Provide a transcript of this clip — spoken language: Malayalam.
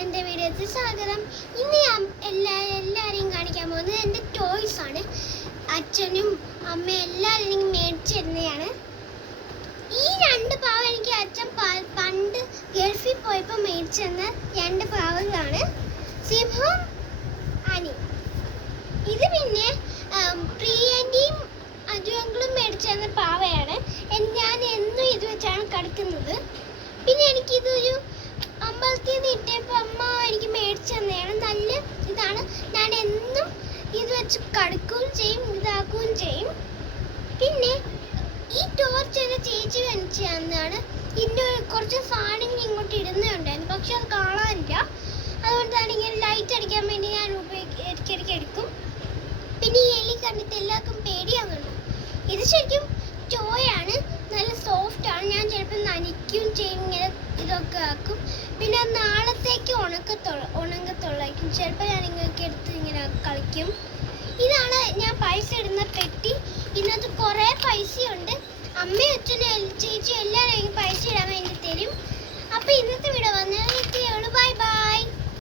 എൻ്റെ വീഡിയോത്തിൽ സ്വാഗതം. ഇന്ന് ഞാൻ എല്ലാവരെയും കാണിക്കാൻ പോകുന്നത് എൻ്റെ ടോയ്സ് ആണ്. അച്ഛനും അമ്മയും എല്ലാവരും മേടിച്ചു തരുന്നതാണ്. ഈ രണ്ട് പാവ എനിക്ക് അച്ഛൻ പണ്ട് ഗൾഫിൽ പോയപ്പോൾ മേടിച്ചു തന്ന രണ്ട് പാവകളാണ്, സിംഹം അനി. ഇത് പിന്നെ പ്രിയൻ്റെയും അജുവങ്ങളും മേടിച്ചു തന്ന പാവയാണ്. ഞാൻ എന്നും ഇത് വെച്ചാണ് കളിക്കുന്നത്. പിന്നെ എനിക്കിതൊരു അമ്പലത്തിൽ നിന്ന് ഇട്ടപ്പോൾ അമ്മ എനിക്ക് മേടിച്ചു തന്നെയാണ്. നല്ല ഇതാണ്. ഞാൻ എന്നും ഇത് വെച്ച് കളിക്കുകയും ചെയ്യും, ഇതാക്കുകയും ചെയ്യും. പിന്നെ ഈ ടോർച്ച് എൻ്റെ ചേച്ചി മേടിച്ചു തന്നതാണ്. ഇതിൻ്റെ കുറച്ച് സാധനങ്ങൾ ഇങ്ങോട്ട് ഇടുന്നുണ്ടായിരുന്നു, പക്ഷെ അത് കാണാനില്ല. അതുകൊണ്ടാണ് ഇങ്ങനെ ലൈറ്റ് അടിക്കാൻ വേണ്ടി ഞാൻ ഇടയ്ക്കിടയ്ക്ക് എടുക്കും. പിന്നെ ഈ എലി കണ്ടിട്ട് എല്ലാവർക്കും പേടിയാകുന്നുണ്ട്. ഇത് ശരിക്കും ടോയാണ്, നല്ല സോഫ്റ്റ് ആണ്. ഞാൻ ചിലപ്പോൾ നനയ്ക്കുകയും ചെയ്യും, ഇങ്ങനെ ഇതൊക്കെ ആക്കും. പിന്നെ നാളത്തേക്ക് ഉണങ്ങത്തുള്ളായിരിക്കും. ചിലപ്പോൾ ഞാൻ ഇങ്ങനെയൊക്കെ എടുത്ത് ഇങ്ങനെ കളിക്കും. ഇതാണ് ഞാൻ പൈസ ഇടുന്ന പെട്ടി. ഇതിനകത്ത് കുറേ പൈസയുണ്ട്. അമ്മയും അച്ഛനും ചേച്ചി എല്ലാവരും പൈസ